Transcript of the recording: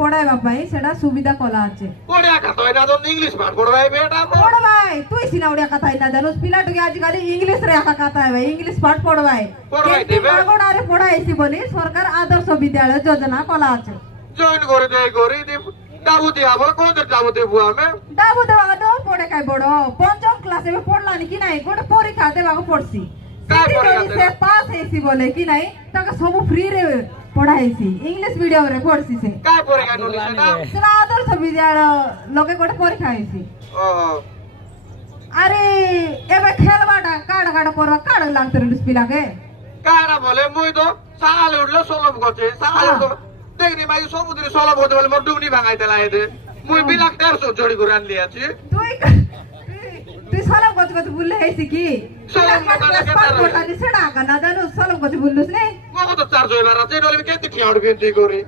পড়াইবা পাই সেটা সুবিধা কলা আছে ওড়িয়া কথা হয় না তো ইংলিশ পাঠ পড়বাই বেটা পড়বাই তুই সিনা ওড়িয়া কথা না জানোস পিলাটুকে আজকালি ইংলিশ রে একা কথা হয় ইংলিশ পাঠ পড়বাই দেবে মাগড়ারে পড়াইছি বলি সরকার আদর্শ বিদ্যালয় যোজনা কলা আছে জয়েন করে দেই করি দি ডাবু দিয়া বল কোন ডাবু দেবো আমি ডাবু দেওয়া তো পড়ে খাই বড় পঞ্চম ক্লাসে পড়লানি কি নাই গোটে পরীক্ষা দেবাকে পড়ছি সে পাস হয়েছি বলে কি নাই তাকে সবু ফ্রি রে পড়াইছি ইংলিশ মিডিয়াম রে পড়ছি সে কাই পরীক্ষা নলি সেটা আদর্শ বিদ্যালয় লোকে গোটে পরীক্ষা হয়েছি আরে এবার খেলবাটা কাড়া কাড়া পড়বা কাড়া লাগতে রে পিলাকে কাড়া বলে মুই তো সকালে উঠলে সলব করছে সকালে তো দেখনি ভাই সমুদ্রে সলব হতে বলে মোর ডুবনি ভাঙাইতে লাগে মুই বিলাক 150 জড়ি করে আনলি আছি তুই সলব কত কত বললে হইছে কি সলব সেটা না জানো সলব কত বললুস নে মগো তো চার্জ হইবার আছে নলে কেতে ঠিয়া উঠবি তুই করি